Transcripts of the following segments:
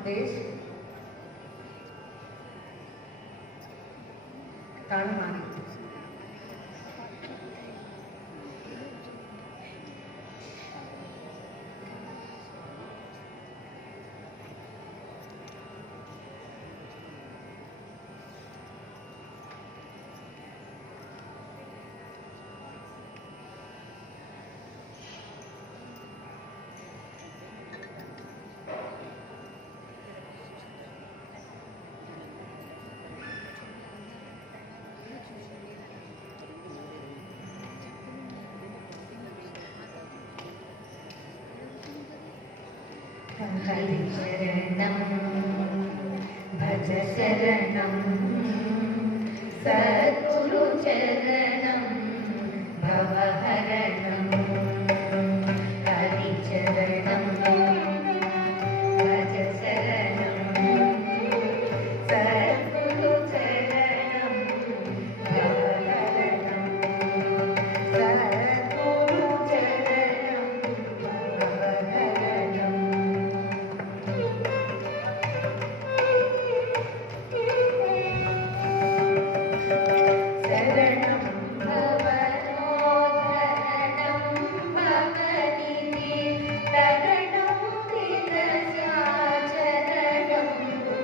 मधेश ताळमारी शरणं भज शरणं सद्गुरु चरणं भवहरणं हरिचरणं भज शरणं सद्गुरु चरणं भवहरणं सद्गुरु चरणं भवहरणं शरणं भवनोद्धरणं भवनिधि तरणं दिनस्याचरणं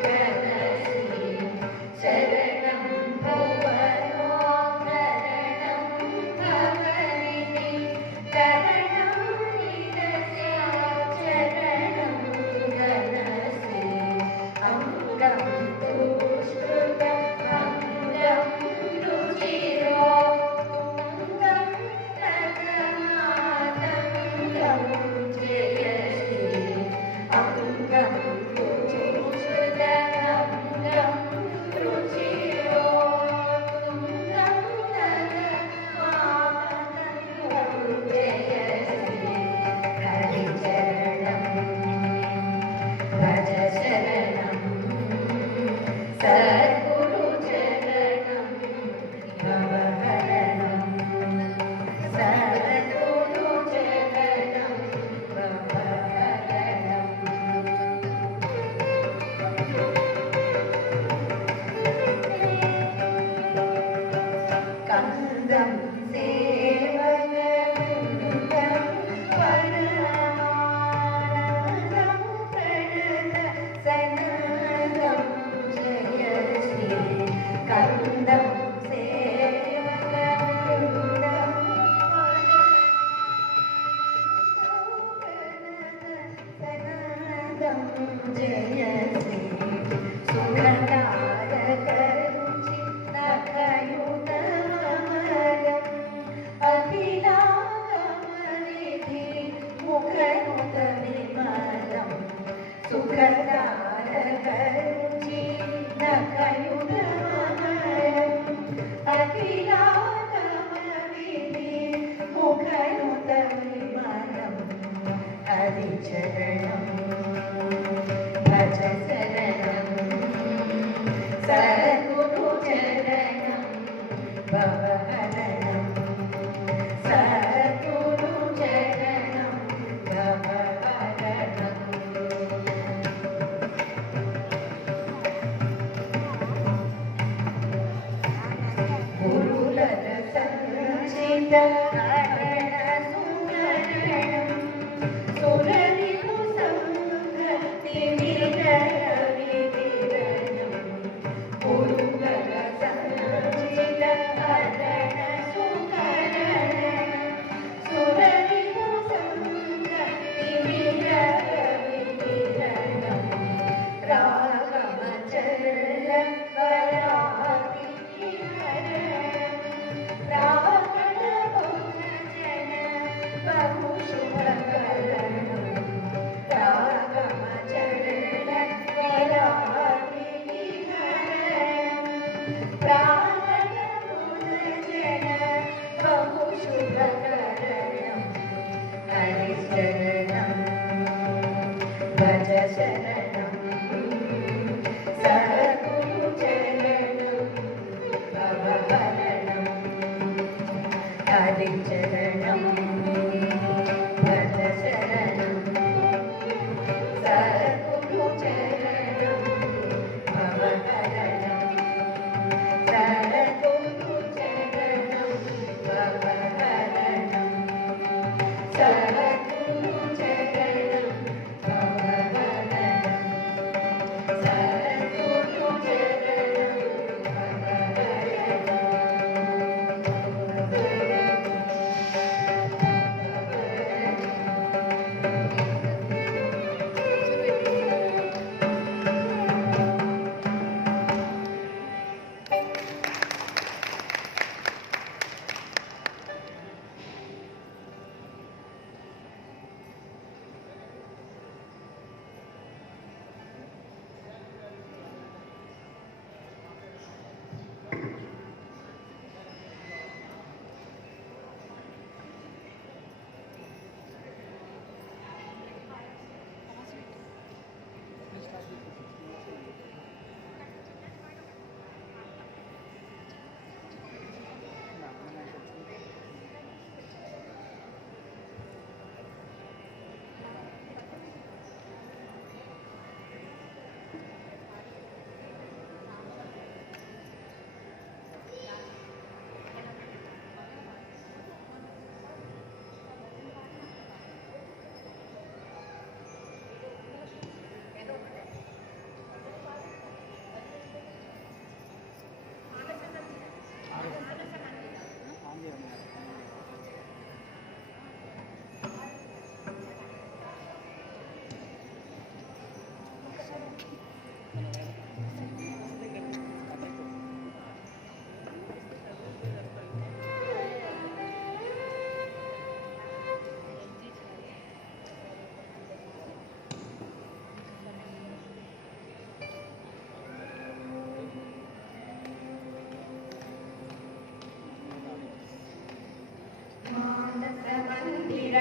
गणश्री शरणं भवनोद्धरणं भवनिधि तरणं दिनस्याचरणं गणश्री अङ्गं तुष्टुतं अङ्गं रुचिरो तुङ्गं तदमातङ्गं जयश्री अङ्गं तुष्टुतमङ्गं रुचिरो तुङ्गं तदमातङ्गं जयश्री हरिचरणं भज शरणं सद्गुरु चरणं भवहरणं सद्गुरु चरणं भवहरणं कन्दं सेवनवृन्दं परमानन्दं प्रणत सनदं जयश्री कन्दं सेवनवृन्दं सनदं जयश्री सुखदायकरुचितकयुतमलम् अखिलागमनिधि मुखनुतविमलं सुखदायकरुचितकयुतमलम् अखिलागमनिधि मुखनुतविमलं हरिचरणं भज शरणं सद्गुरु चरणं भवहरणं सद्गुरु चरणं भवहरणं गुरुलर संचित कारणसुमरणं सुररिपुसंहतिविरयविधिरणं गुरुलर संचित कारणसुमरणं सुररिपुसंहतिविरयविधिरणं रागमचल वरातिविहरणं रागणभो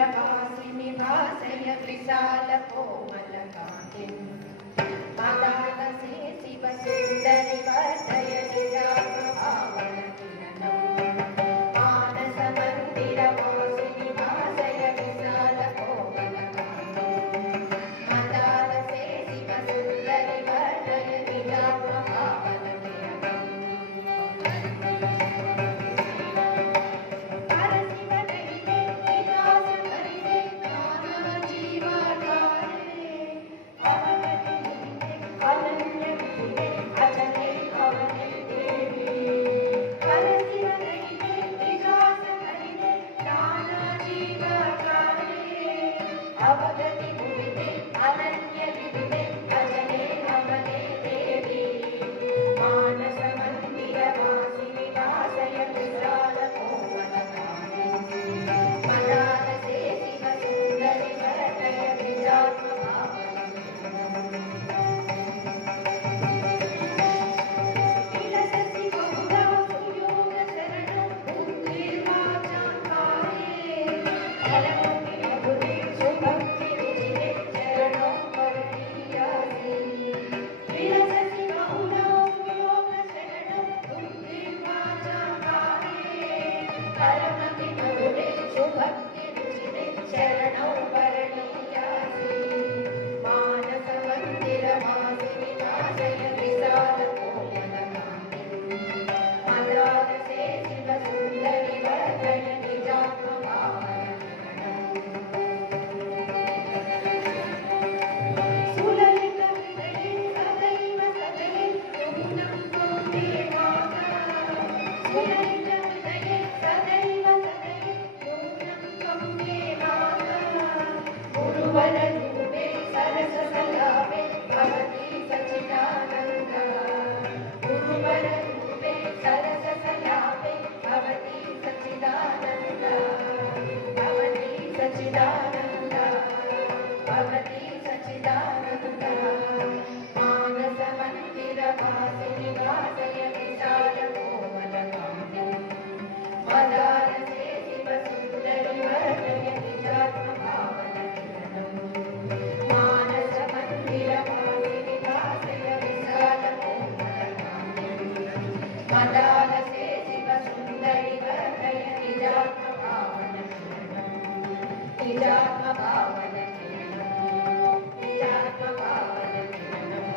मन्दिरवासिनि वासय विशालकोमलकान्तिम् मदालसे शिवसुन्दरि वर्धय निजात्मभावनकिरणम् मानसमन्दिरवासिनि वासय विशालकोमलकान्तिम् मदालसे शिवसुन्दरि वर्धय निजात्मभावनकिरणम् अवगति मुदिते अनन्य विदिते अजने अमले देवी मानस मंदिर वासिनि वासय विशालकोमलकान्तिम् मदालसे शिवसुन्दरि वर्धय निजात्मभावनकिरणम् विलससि बहुधा सुयोगशरणं बुद्धिर्वाचान्कारे गुरुवररूपे सरससलापे भवति सच्चिदानन्दा गुरुवररूपे सरससलापे भवति सच्चिदानन्दा भवति सच्चिदानन्दा भवति सच्चिदानन्दा मानसमन्दिरवासिनि वासय विशालकोमलकान्तिम् मदालसे शिवसुन्दरि वर्धय निजात्मभावनकिरणम् मानसमन्दिरवासिनि वासय विशालकोमलकान्तिम् मदालसे शिवसुन्दरि वर्धय निजात्मभावनकिरणम् निजात्मभावनकिरणम् निजात्मभावनकिरणम्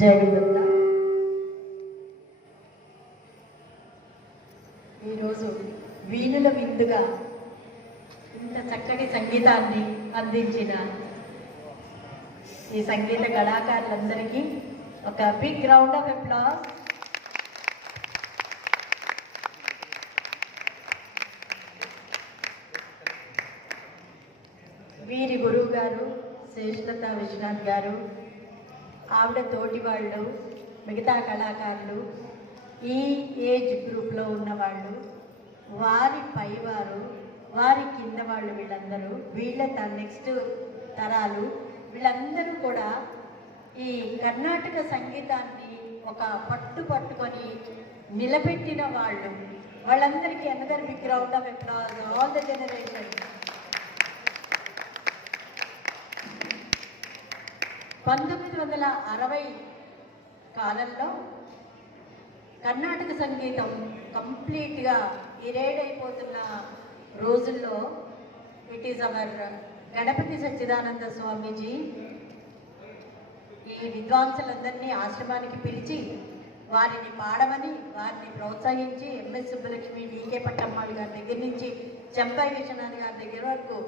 జయదత్త. ఈరోజు వీణుల విందుగా ఇంత చక్కటి సంగీతాన్ని అందించిన ఈ సంగీత కళాకారులందరికీ ఒక బిగ్ రౌండ్ ఆఫ్ అప్లాస్. వీరి గురువు గారు శ్రేష్ఠత విశ్వనాథ్ గారు, ఆవిడ తోటి వాళ్ళు, మిగతా కళాకారులు, ఈ ఏజ్ గ్రూప్లో ఉన్నవాళ్ళు, వారి పైవారు, వారి కింద వాళ్ళు, వీళ్ళందరూ వీళ్ళ నెక్స్ట్ తరాలు వీళ్ళందరూ కూడా ఈ కర్ణాటక సంగీతాన్ని ఒక పట్టుకొని నిలబెట్టిన వాళ్ళు. వాళ్ళందరికీ another big round of applause, all the generation. 1960 కాలంలో కర్ణాటక సంగీతం కంప్లీట్గా ఇరేడ్ అయిపోతున్న రోజుల్లో it is our Ganapati Sachchidananda Swamiji ఈ విద్వాంసులందరినీ ఆశ్రమానికి పిలిచి వారిని పాడమని, వారిని ప్రోత్సహించి ఎంఎస్ సుబ్బలక్ష్మి, డికే పట్టమ్మాళ్ గారి దగ్గర నుంచి చెంపై విశ్వనాథ్ గారి దగ్గర వరకు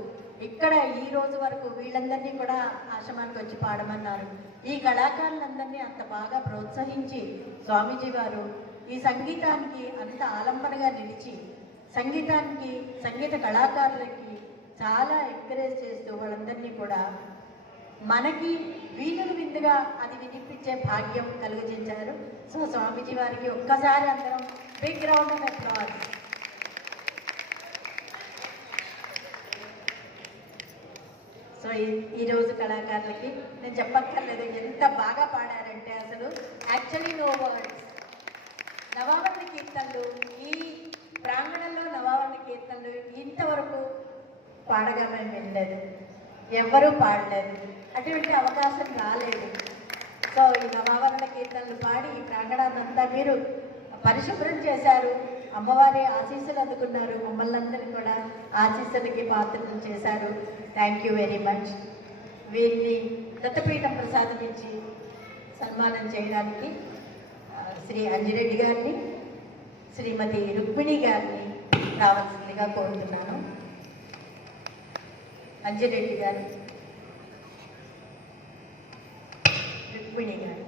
ఇక్కడ ఈ రోజు వరకు వీళ్ళందరినీ కూడా ఆశ్రమానికి వచ్చి పాడమన్నారు. ఈ కళాకారులందరినీ అంత బాగా ప్రోత్సహించి స్వామీజీ వారు ఈ సంగీతానికి అంత ఆలంబనగా నిలిచి సంగీతానికి, సంగీత కళాకారులకి చాలా ఎంకరేజ్ చేస్తూ వాళ్ళందరినీ కూడా మనకి వీణులు విందుగా అది వినిపించే భాగ్యం కలుగజేశారు. సో స్వామీజీ వారికి ఒక్కసారి అందరం big round of applause. So ఈరోజు కళాకారులకి నేను చెప్పక్కర్లేదు ఎంత బాగా పాడారంటే, అసలు యాక్చువల్లీ నో వర్డ్స్. నవావరణ కీర్తనలు, ఈ ప్రాంగణంలో నవావరణ కీర్తనలు ఇంతవరకు పాడగా మేము వెళ్ళలేదు, ఎవ్వరూ పాడలేదు, అటువంటి అవకాశం రాలేదు. సో ఈ నవావరణ కీర్తనలు పాడి ఈ ప్రాంగణాన్ని అంతా మీరు పరిశుభ్రం చేశారు, అమ్మవారి ఆశీస్సులు అందుకున్నారు, మమ్మల్ని అందరినీ కూడా ఆశీస్సులకి పాత్రలు చేశారు. Thank you very much. వీరిని దత్తపీఠం ప్రసాదించి సన్మానం చేయడానికి శ్రీ అంజిరెడ్డి గారిని, శ్రీమతి రుక్మిణి గారిని రావాల్సిందిగా కోరుతున్నాను. అంజిరెడ్డి గారు, రుక్మిణి గారు.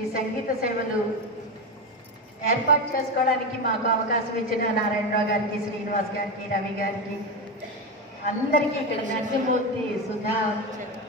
ఈ సంగీత సేవలు ఏర్పాటు చేసుకోవడానికి మాకు అవకాశం ఇచ్చిన నారాయణరావు గారికి, శ్రీనివాస్ గారికి, రవి గారికి, అందరికీ, ఇక్కడ నరసింహమూర్తి, సుధా